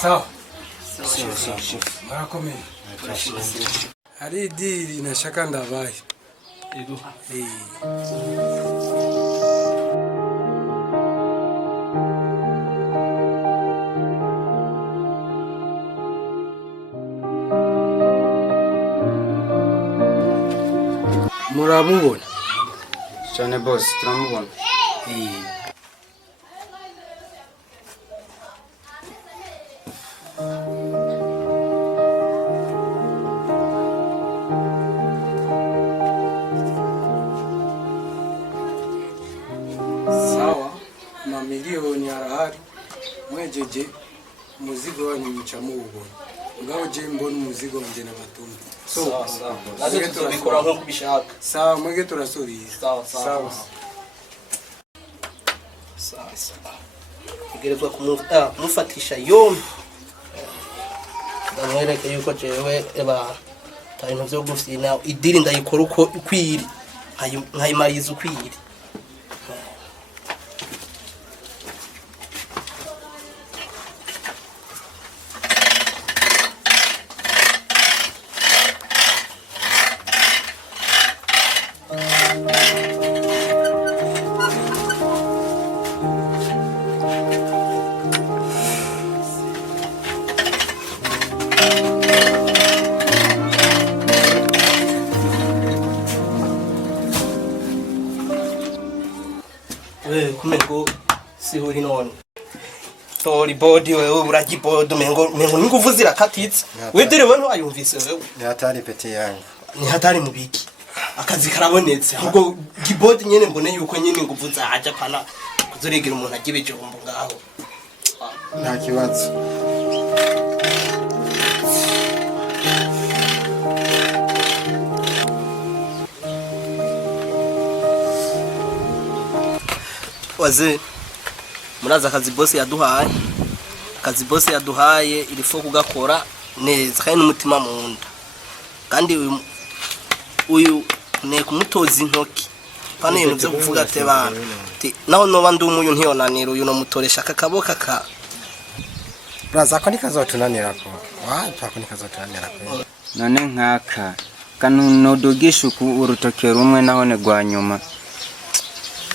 Sawa. Murakomeye. Hari diri nashaka ndabaye. Yego. Muramubona? Cyane boss, turamubona. Sawa, mamiliyoni arahari. Mwejeje muzigo wanyu mchamu ubona. Ngao je mbona muzigo wanje na batumba. Sawa. Naje tuzobikora nko kubishaka. Sawa, mwege turasubira. Sawa. Sawa. Igerezwa kumufatisha yombi. Ndamwereke yuko jewe ibintu byo gufina idiri ndayikora uko ikwiri. Nkayimariza ukwiri. Kumego sihuri none tori body wewe uragibodo mengo ninguvu zirakatitse wedere wewe ayumvise wewe Ni hatari pete yangu. ni hatari mubiki akazi karabonetse ahubwo gibodi nyene mbone yuko nyene inguvu zahaje pana kuzoregera umuntu agibeje umbo ngaho Nta kibazo. waze muraza akazi boss yaduhaye irifo kugakora neza kandi n'umutima mu nda kandi uyu ne kumutoza intoki pane ibintu byo kuvuga ate bana naho noba ndi umuyu ntiyonanira uyu no mutoresha akaboka ka Uraza ko nikazotunanira ko. Wapfa ko nikazotunanira ko. None nkaka kanunodogisha urutoke rumwe naho ne gwa nyuma.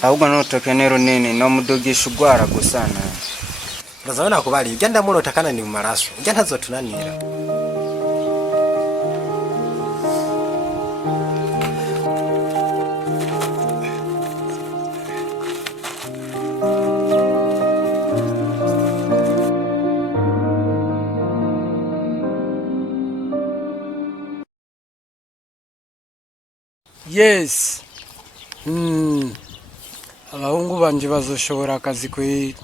Ahubwo n'urutoke ne runini no mudogisha ugwara gusana. Urazabona ko bari ugenda murota kana ni mumaraso. Ujya ntazotunanira. Yes. Abahungu banje bazoshobora akazi kwe.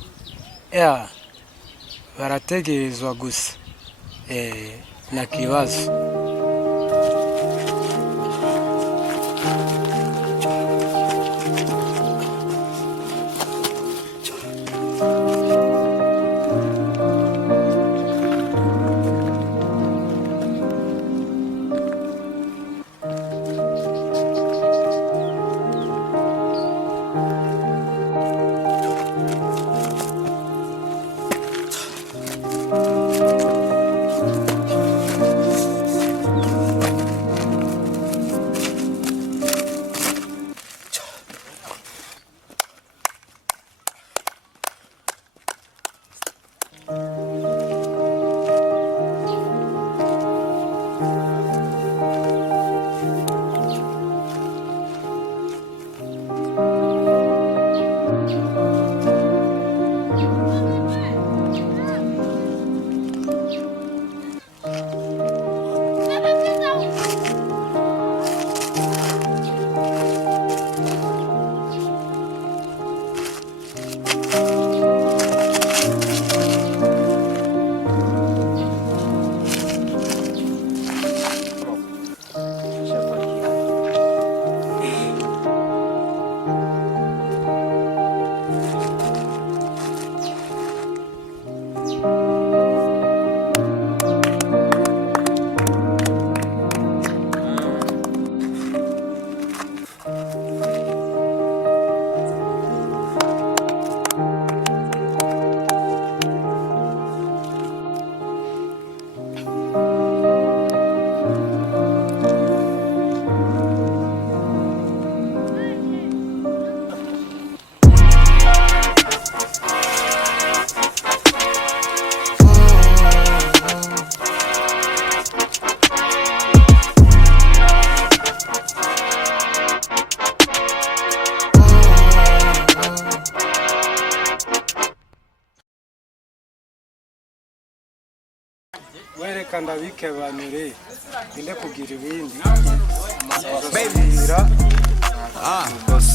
Barategerezwa gusa. Na kibazo. wereka ndabikebanure inde kugira ibindi basubira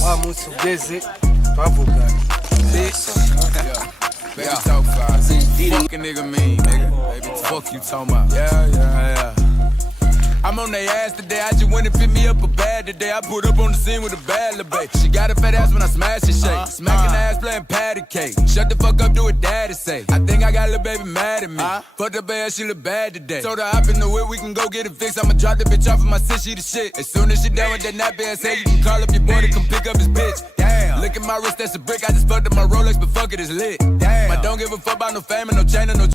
wa munsi ugeze twavugana. Baby talk fast. Fuck a nigga mean, nigga. Baby, fuck you talking about. Yeah. I'm on their ass today. I just went and picked me up a bag today. I put up on the scene with a bad little babe. She got a fat ass when I smash and shake. Smacking ass playing patty cake. Shut the fuck up, do what daddy say. I think I got a little baby mad at me. Fucked up ass, she look bad today. Told her hop in the whip, we can go get it fixed. I'ma drop the bitch off of my sis, she the shit. As soon as she done with that nappy ass head, you can call up your boy to come pick up his bitch. Damn. Look at my wrist, that's a brick. I just fucked up my Rolex, but fuck it, it's lit. Damn. I don't give a fuck about no fame and no chain or no